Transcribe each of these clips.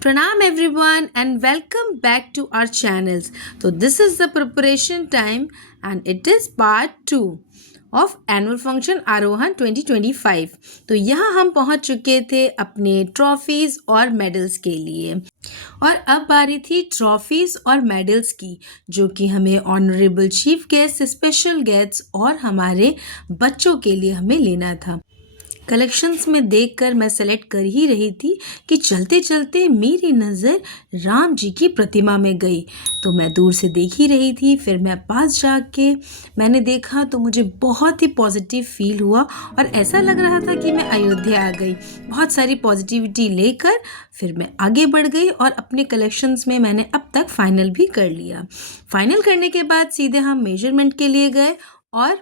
Pranam everyone and welcome back to our channels. So this is the preparation time and it is part 2 of annual function आरोहण 2025. तो यहाँ हम पहुँच चुके थे अपने ट्रॉफीज़ और मेडल्स के लिए और अब बारी थी ट्रॉफीज़ और मेडल्स की, जो कि हमें honourable chief guest, special guests और हमारे बच्चों के लिए हमें लेना था। कलेक्शंस में देखकर मैं सेलेक्ट कर ही रही थी कि चलते चलते मेरी नज़र राम जी की प्रतिमा में गई। तो मैं दूर से देख ही रही थी, फिर मैं पास जाके मैंने देखा तो मुझे बहुत ही पॉजिटिव फील हुआ और ऐसा लग रहा था कि मैं अयोध्या आ गई। बहुत सारी पॉजिटिविटी लेकर फिर मैं आगे बढ़ गई और अपने कलेक्शंस में मैंने अब तक फाइनल भी कर लिया। फाइनल करने के बाद सीधे हम मेजरमेंट के लिए गए और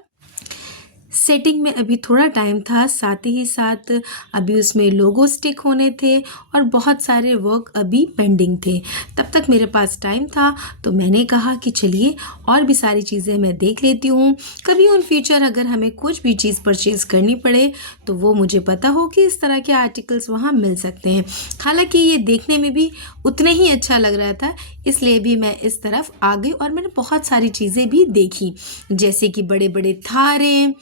सेटिंग में अभी थोड़ा टाइम था, साथ ही साथ अभी उसमें लोगो स्टिक होने थे और बहुत सारे वर्क अभी पेंडिंग थे। तब तक मेरे पास टाइम था तो मैंने कहा कि चलिए और भी सारी चीज़ें मैं देख लेती हूँ, कभी इन फ्यूचर अगर हमें कुछ भी चीज़ परचेज़ करनी पड़े तो वो मुझे पता हो कि इस तरह के आर्टिकल्स वहाँ मिल सकते हैं। हालांकि ये देखने में भी उतने ही अच्छा लग रहा था, इसलिए भी मैं इस तरफ आ गई और मैंने बहुत सारी चीज़ें भी देखी, जैसे कि बड़े बड़े थारे,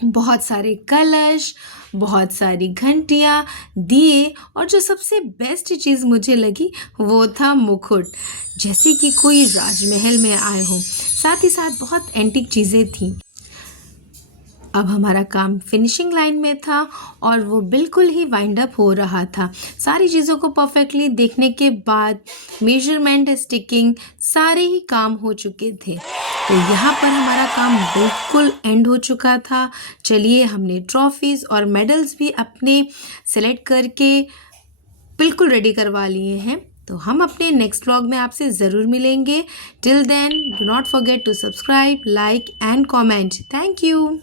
बहुत सारे कलश, बहुत सारी घंटियाँ, दिए और जो सबसे बेस्ट चीज़ मुझे लगी वो था मुकुट, जैसे कि कोई राजमहल में आए हों। साथ ही साथ बहुत एंटीक चीज़ें थीं। अब हमारा काम फिनिशिंग लाइन में था और वो बिल्कुल ही वाइंड अप हो रहा था। सारी चीज़ों को परफेक्टली देखने के बाद मेजरमेंट, स्टिकिंग, सारे ही काम हो चुके थे। तो यहाँ पर हमारा काम बिल्कुल एंड हो चुका था। चलिए, हमने ट्रॉफीज़ और मेडल्स भी अपने सेलेक्ट करके बिल्कुल रेडी करवा लिए हैं। तो हम अपने नेक्स्ट व्लॉग में आपसे ज़रूर मिलेंगे। Till then, do not forget to subscribe, like and comment. Thank you.